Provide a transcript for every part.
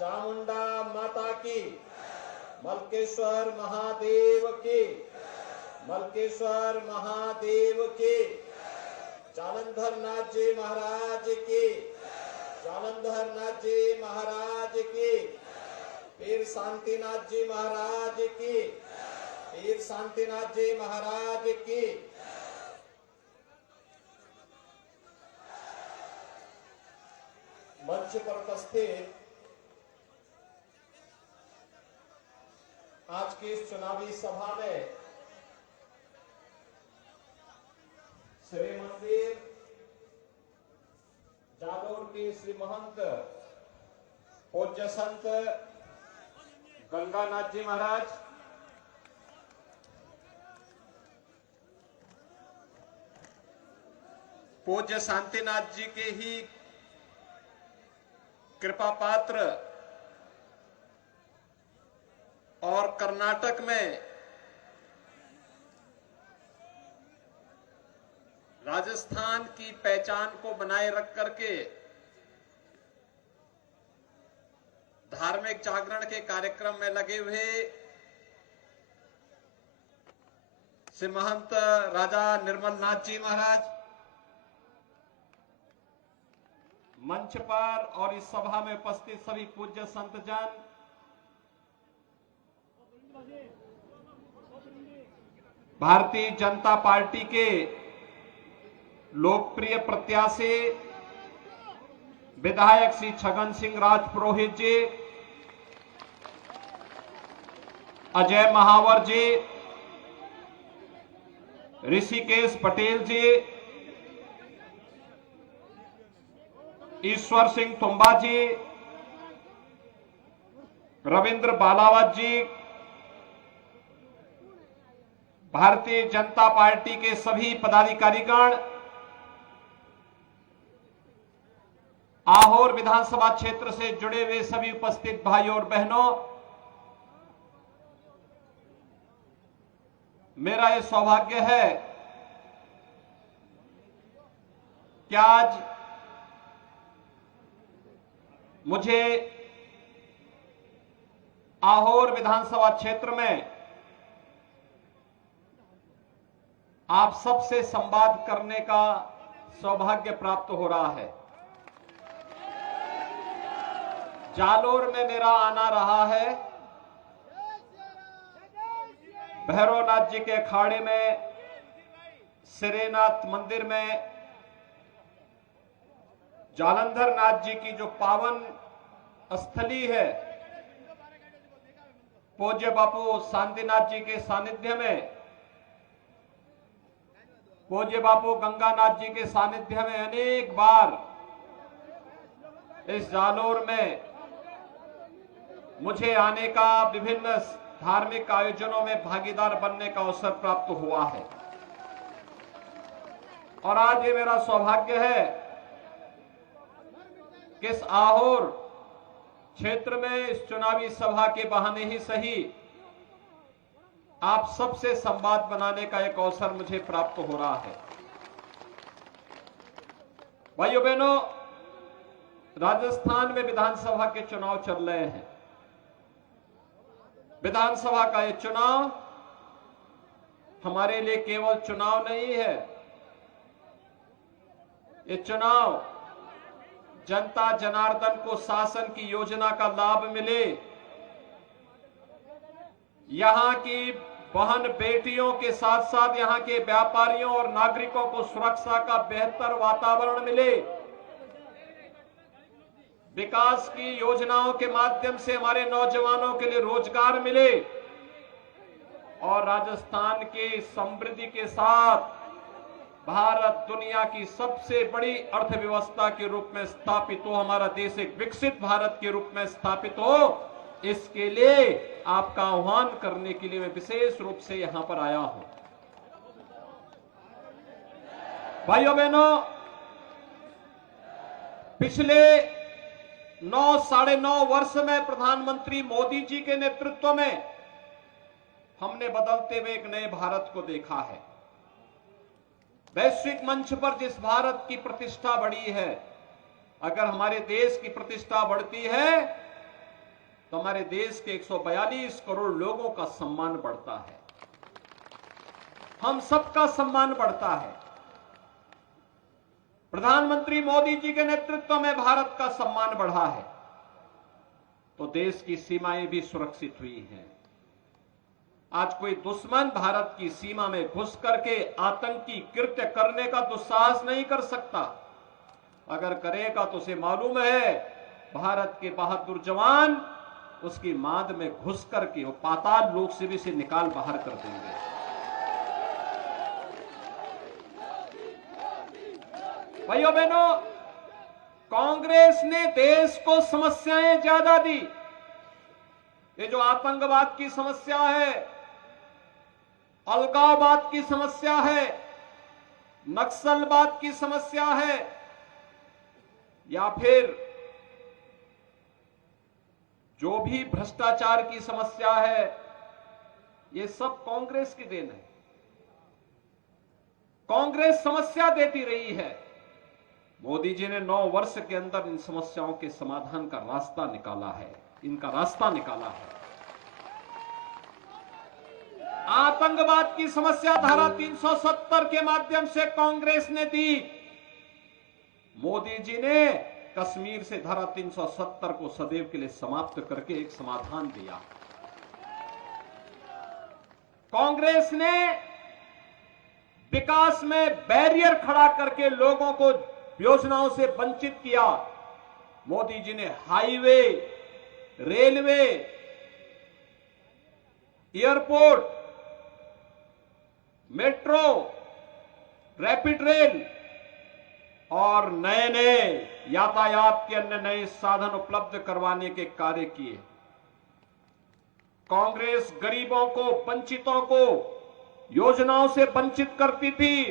चामुंडा माता की, मलकेश्वर महादेव की, मलकेश्वर महादेव की, जालंधर नाथ जी महाराज की, जालंधर नाथ जी महाराज की, पीर शांतिनाथ जी महाराज की, पीर शांतिनाथ जी महाराज की। मंच पर उपस्थित आज की इस चुनावी सभा में श्री मंदिर जालोर के श्री महंत पूज्य संत गंगानाथ जी महाराज, पूज्य शांतिनाथ जी के ही कृपा पात्र और कर्नाटक में राजस्थान की पहचान को बनाए रख करके धार्मिक जागरण के कार्यक्रम में लगे हुए श्री महंत राजा निर्मल नाथ जी महाराज, मंच पर और इस सभा में उपस्थित सभी पूज्य संतजन, भारतीय जनता पार्टी के लोकप्रिय प्रत्याशी विधायक श्री छगन सिंह राजपुरोहित जी, अजय महावर जी, ऋषिकेश पटेल जी, ईश्वर सिंह तुम्बा जी, रविंद्र बालावत जी, भारतीय जनता पार्टी के सभी पदाधिकारीगण, आहोर विधानसभा क्षेत्र से जुड़े हुए सभी उपस्थित भाइयों और बहनों, मेरा यह सौभाग्य है कि आज मुझे आहोर विधानसभा क्षेत्र में आप सबसे संवाद करने का सौभाग्य प्राप्त हो रहा है। जालोर में मेरा आना रहा है, भैरवनाथ जी के अखाड़े में, श्रीनाथ मंदिर में, जालंधर नाथ जी की जो पावन स्थली है, पूज्य बापू शांतिनाथ जी के सानिध्य में, पूज्य बापू गंगानाथ जी के सानिध्य में अनेक बार इस जालोर में मुझे आने का, विभिन्न धार्मिक आयोजनों में भागीदार बनने का अवसर प्राप्त हुआ है। और आज ये मेरा सौभाग्य है कि इस आहोर क्षेत्र में इस चुनावी सभा के बहाने ही सही आप सबसे संवाद बनाने का एक अवसर मुझे प्राप्त हो रहा है। भाइयों बहनों, राजस्थान में विधानसभा के चुनाव चल रहे हैं। विधानसभा का ये चुनाव हमारे लिए केवल चुनाव नहीं है, ये चुनाव जनता जनार्दन को शासन की योजना का लाभ मिले, यहां की बहन बेटियों के साथ साथ यहां के व्यापारियों और नागरिकों को सुरक्षा का बेहतर वातावरण मिले, विकास की योजनाओं के माध्यम से हमारे नौजवानों के लिए रोजगार मिले और राजस्थान की समृद्धि के साथ भारत दुनिया की सबसे बड़ी अर्थव्यवस्था के रूप में स्थापित हो, हमारा देश एक विकसित भारत के रूप में स्थापित हो, इसके लिए आपका आह्वान करने के लिए मैं विशेष रूप से यहां पर आया हूं। भाइयों बहनों, पिछले 9-9.5 वर्ष में प्रधानमंत्री मोदी जी के नेतृत्व में हमने बदलते हुए एक नए भारत को देखा है। वैश्विक मंच पर जिस भारत की प्रतिष्ठा बढ़ी है, अगर हमारे देश की प्रतिष्ठा बढ़ती है तो हमारे देश के 142 करोड़ लोगों का सम्मान बढ़ता है, हम सबका सम्मान बढ़ता है। प्रधानमंत्री मोदी जी के नेतृत्व में भारत का सम्मान बढ़ा है, तो देश की सीमाएं भी सुरक्षित हुई हैं। आज कोई दुश्मन भारत की सीमा में घुस करके आतंकी कृत्य करने का दुस्साहस नहीं कर सकता। अगर करेगा तो उसे मालूम है भारत के बहादुर जवान उसकी मांद में घुस करके वो पाताल लोक से भी से निकाल बाहर कर देंगे। भाइयों बहनों, कांग्रेस ने देश को समस्याएं ज्यादा दी। ये जो आतंकवाद की समस्या है, अलगाववाद की समस्या है, नक्सलवाद की समस्या है, या फिर जो भी भ्रष्टाचार की समस्या है, ये सब कांग्रेस की देन है। कांग्रेस समस्या देती रही है। मोदी जी ने 9 वर्ष के अंदर इन समस्याओं के समाधान का रास्ता निकाला है, इनका रास्ता निकाला है। आतंकवाद की समस्या धारा 370 के माध्यम से कांग्रेस ने दी। मोदी जी ने कश्मीर से धारा 370 को सदैव के लिए समाप्त करके एक समाधान दिया। कांग्रेस ने विकास में बैरियर खड़ा करके लोगों को योजनाओं से वंचित किया। मोदी जी ने highway, railway, airport, metro, rapid rail और नए नए यातायात के अन्य नए साधन उपलब्ध करवाने के कार्य किए। कांग्रेस गरीबों को, वंचितों को योजनाओं से वंचित करती थी।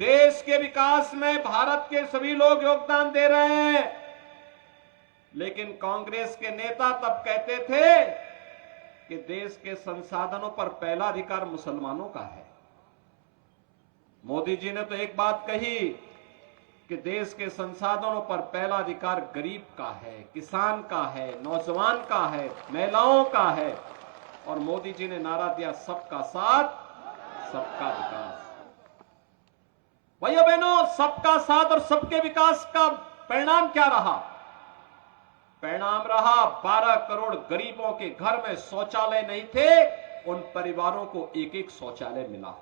देश के विकास में भारत के सभी लोग योगदान दे रहे हैं, लेकिन कांग्रेस के नेता तब कहते थे कि देश के संसाधनों पर पहला अधिकार मुसलमानों का है। मोदी जी ने तो एक बात कही कि देश के संसाधनों पर पहला अधिकार गरीब का है, किसान का है, नौजवान का है, महिलाओं का है, और मोदी जी ने नारा दिया सबका साथ, सबका विकास। भाइयों बहनों, सबका साथ और सबके विकास का परिणाम क्या रहा? परिणाम रहा 12 करोड़ गरीबों के घर में शौचालय नहीं थे, उन परिवारों को एक एक शौचालय मिला।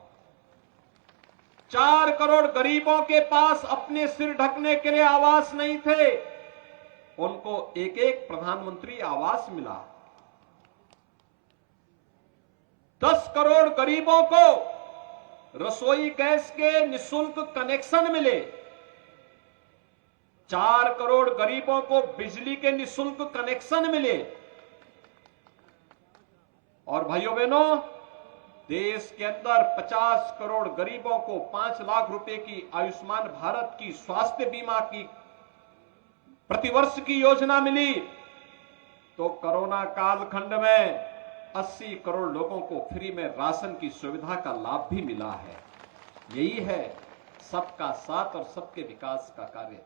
4 करोड़ गरीबों के पास अपने सिर ढकने के लिए आवास नहीं थे, उनको एक एक प्रधानमंत्री आवास मिला। 10 करोड़ गरीबों को रसोई गैस के निःशुल्क कनेक्शन मिले। 4 करोड़ गरीबों को बिजली के निःशुल्क कनेक्शन मिले। और भाइयों बहनों, देश के अंदर 50 करोड़ गरीबों को 5 लाख रुपए की आयुष्मान भारत की स्वास्थ्य बीमा की प्रतिवर्ष की योजना मिली। तो कोरोना कालखंड में 80 करोड़ लोगों को फ्री में राशन की सुविधा का लाभ भी मिला है। यही है सबका साथ और सबके विकास का कार्य।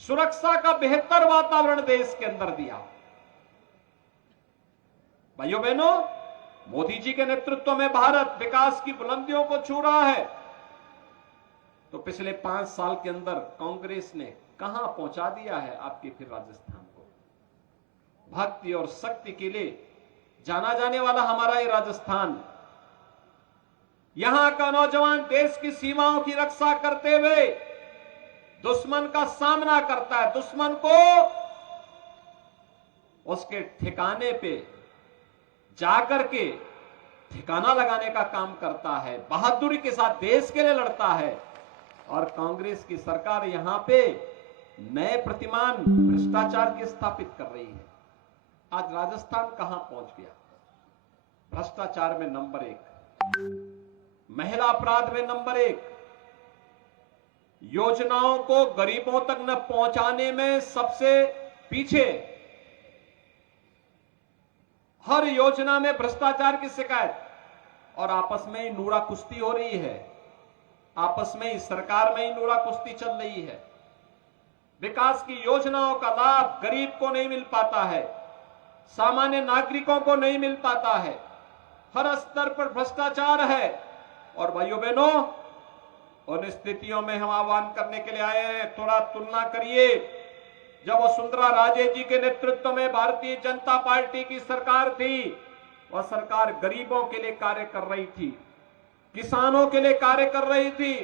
सुरक्षा का बेहतर वातावरण देश के अंदर दिया। भाइयों बहनों, मोदी जी के नेतृत्व में भारत विकास की बुलंदियों को छू रहा है। तो पिछले 5 साल के अंदर कांग्रेस ने कहां पहुंचा दिया है आपके फिर राजस्थान को। भक्ति और शक्ति के लिए जाना जाने वाला हमारा ये राजस्थान, यहां का नौजवान देश की सीमाओं की रक्षा करते हुए दुश्मन का सामना करता है, दुश्मन को उसके ठिकाने पे जाकर के ठिकाना लगाने का काम करता है, बहादुरी के साथ देश के लिए लड़ता है। और कांग्रेस की सरकार यहां पे नए प्रतिमान भ्रष्टाचार के स्थापित कर रही है। आज राजस्थान कहां पहुंच गया? भ्रष्टाचार में नंबर 1, महिला अपराध में नंबर 1, योजनाओं को गरीबों तक न पहुंचाने में सबसे पीछे। हर योजना में भ्रष्टाचार की शिकायत, और आपस में ही नूरा कुश्ती हो रही है, आपस में ही सरकार में ही नूरा कुश्ती चल रही है। विकास की योजनाओं का लाभ गरीब को नहीं मिल पाता है, सामान्य नागरिकों को नहीं मिल पाता है, हर स्तर पर भ्रष्टाचार है। और भाइयों बहनों, उन स्थितियों में हम आह्वान करने के लिए आए हैं, थोड़ा तुलना करिए। जब वसुंधरा राजे जी के नेतृत्व में भारतीय जनता पार्टी की सरकार थी, वह सरकार गरीबों के लिए कार्य कर रही थी, किसानों के लिए कार्य कर रही थी,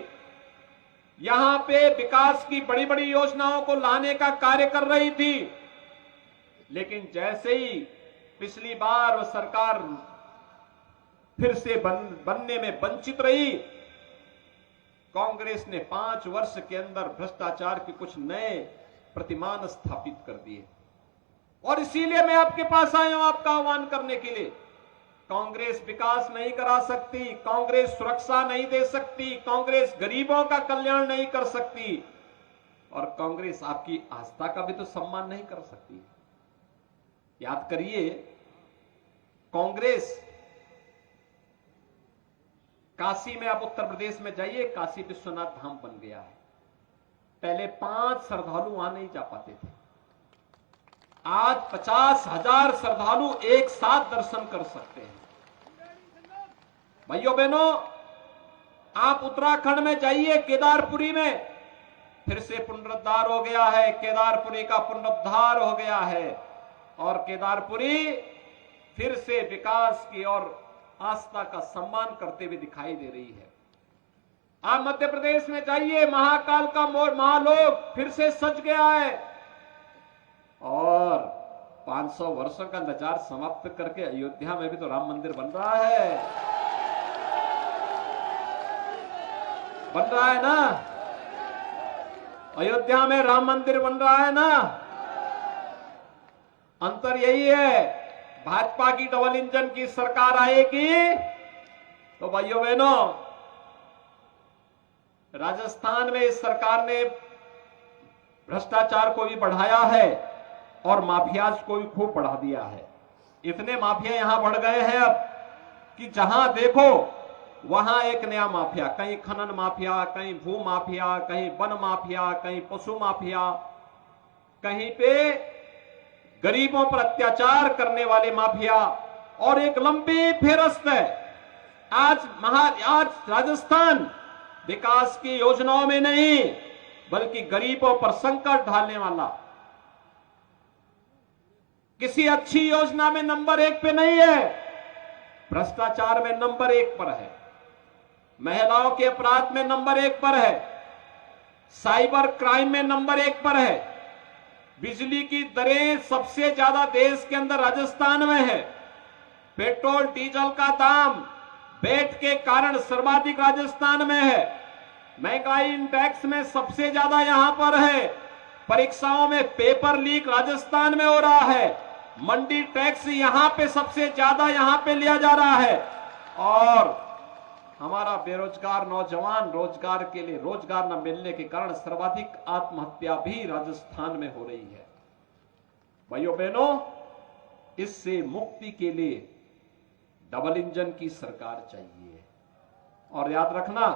यहां पे विकास की बड़ी बड़ी योजनाओं को लाने का कार्य कर रही थी। लेकिन जैसे ही पिछली बार वह सरकार फिर से बनने में वंचित रही, कांग्रेस ने 5 वर्ष के अंदर भ्रष्टाचार के कुछ नए प्रतिमान स्थापित कर दिए। और इसीलिए मैं आपके पास आया हूं आपका आह्वान करने के लिए। कांग्रेस विकास नहीं करा सकती, कांग्रेस सुरक्षा नहीं दे सकती, कांग्रेस गरीबों का कल्याण नहीं कर सकती, और कांग्रेस आपकी आस्था का भी तो सम्मान नहीं कर सकती। याद करिए, कांग्रेस काशी में, आप उत्तर प्रदेश में जाइए, काशी विश्वनाथ धाम बन गया है। पहले 5 श्रद्धालु वहां नहीं जा पाते थे, आज 50,000 श्रद्धालु एक साथ दर्शन कर सकते हैं। भाइयों बहनों, आप उत्तराखंड में जाइए, केदारपुरी में फिर से पुनरुद्धार हो गया है, केदारपुरी का पुनरुद्धार हो गया है, और केदारपुरी फिर से विकास की और आस्था का सम्मान करते हुए दिखाई दे रही है। आप मध्य प्रदेश में जाइए, महाकाल का महालोक फिर से सज गया है, और 500 वर्षों का इंतजार समाप्त करके अयोध्या में भी तो राम मंदिर बन रहा है, बन रहा है ना। अयोध्या में राम मंदिर बन रहा है ना। अंतर यही है, भाजपा की डबल इंजन की सरकार आएगी तो भाइयों बहनों, राजस्थान में इस सरकार ने भ्रष्टाचार को भी बढ़ाया है और माफियाज को भी खूब बढ़ा दिया है। इतने माफिया यहां बढ़ गए हैं अब कि जहां देखो वहां एक नया माफिया, कहीं खनन माफिया, कहीं भू माफिया, कहीं वन माफिया, कहीं पशु माफिया, कहीं पे गरीबों पर अत्याचार करने वाले माफिया, और एक लंबी फेरस्त है। आज राजस्थान विकास की योजनाओं में नहीं, बल्कि गरीबों पर संकट डालने वाला, किसी अच्छी योजना में नंबर 1 पे नहीं है, भ्रष्टाचार में नंबर 1 पर है, महिलाओं के अपराध में नंबर 1 पर है, साइबर क्राइम में नंबर 1 पर है, बिजली की दरें सबसे ज्यादा देश के अंदर राजस्थान में है, पेट्रोल डीजल का दाम बेट के कारण सर्वाधिक राजस्थान में है, महंगाई इंडेक्स में सबसे ज्यादा यहां पर है, परीक्षाओं में पेपर लीक राजस्थान में हो रहा है, मंडी टैक्स यहां पे सबसे ज्यादा यहां पे लिया जा रहा है, और हमारा बेरोजगार नौजवान रोजगार के लिए रोजगार न मिलने के कारण सर्वाधिक आत्महत्या भी राजस्थान में हो रही है। भाइयों बहनों, इससे मुक्ति के लिए डबल इंजन की सरकार चाहिए। और याद रखना,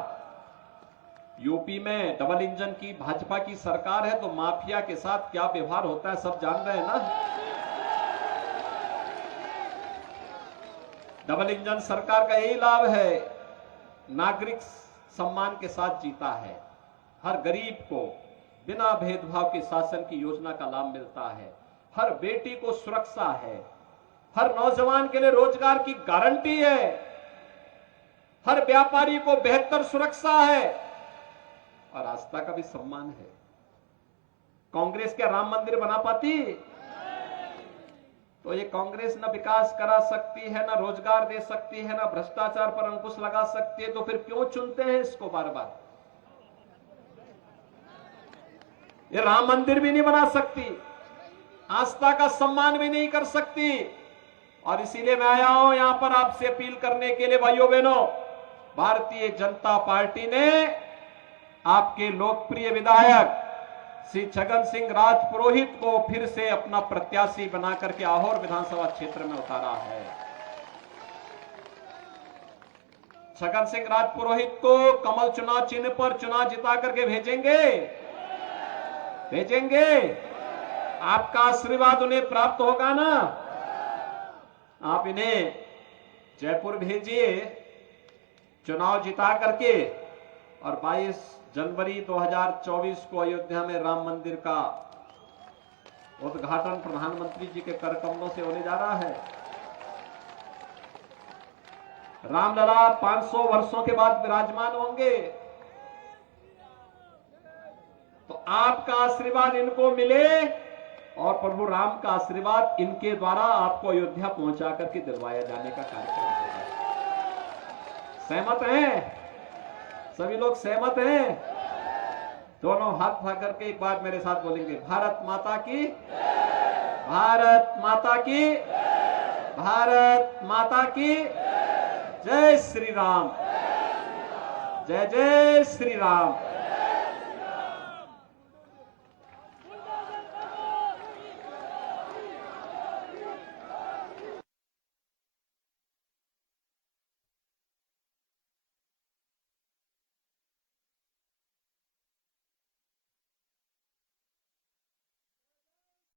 यूपी में डबल इंजन की भाजपा की सरकार है तो माफिया के साथ क्या व्यवहार होता है सब जान रहे हैं ना। डबल इंजन सरकार का यही लाभ है, नागरिक सम्मान के साथ जीता है, हर गरीब को बिना भेदभाव के शासन की योजना का लाभ मिलता है, हर बेटी को सुरक्षा है, हर नौजवान के लिए रोजगार की गारंटी है, हर व्यापारी को बेहतर सुरक्षा है, और आस्था का भी सम्मान है। कांग्रेस क्या राम मंदिर बना पाती? तो ये कांग्रेस न विकास करा सकती है, न रोजगार दे सकती है, न भ्रष्टाचार पर अंकुश लगा सकती है, तो फिर क्यों चुनते हैं इसको बार बार? ये राम मंदिर भी नहीं बना सकती, आस्था का सम्मान भी नहीं कर सकती। और इसीलिए मैं आया हूं यहां पर आपसे अपील करने के लिए, भाइयों बहनों, भारतीय जनता पार्टी ने आपके लोकप्रिय विधायक श्री छगन सिंह राजपुरोहित को फिर से अपना प्रत्याशी बना करके आहोर विधानसभा क्षेत्र में उतारा है। छगन सिंह राजपुरोहित को कमल चुनाव चिन्ह पर चुनाव जिता करके भेजेंगे। भेजेंगे? आपका आशीर्वाद उन्हें प्राप्त होगा ना? आप इन्हें जयपुर भेजिए चुनाव जिता करके, और 22 जनवरी 2024 को अयोध्या में राम मंदिर का उद्घाटन प्रधानमंत्री जी के कर कमलों से होने जा रहा है। रामलला 500 वर्षों के बाद विराजमान होंगे, तो आपका आशीर्वाद इनको मिले और प्रभु राम का आशीर्वाद इनके द्वारा आपको अयोध्या पहुंचा करके दिलवाया जाने का कार्यक्रम होगा। सहमत हैं? सभी लोग सहमत हैं? दोनों हाथ उठा करके एक बार मेरे साथ बोलेंगे, भारत माता की, भारत माता की, भारत माता की जय श्री राम, जय जय श्री राम।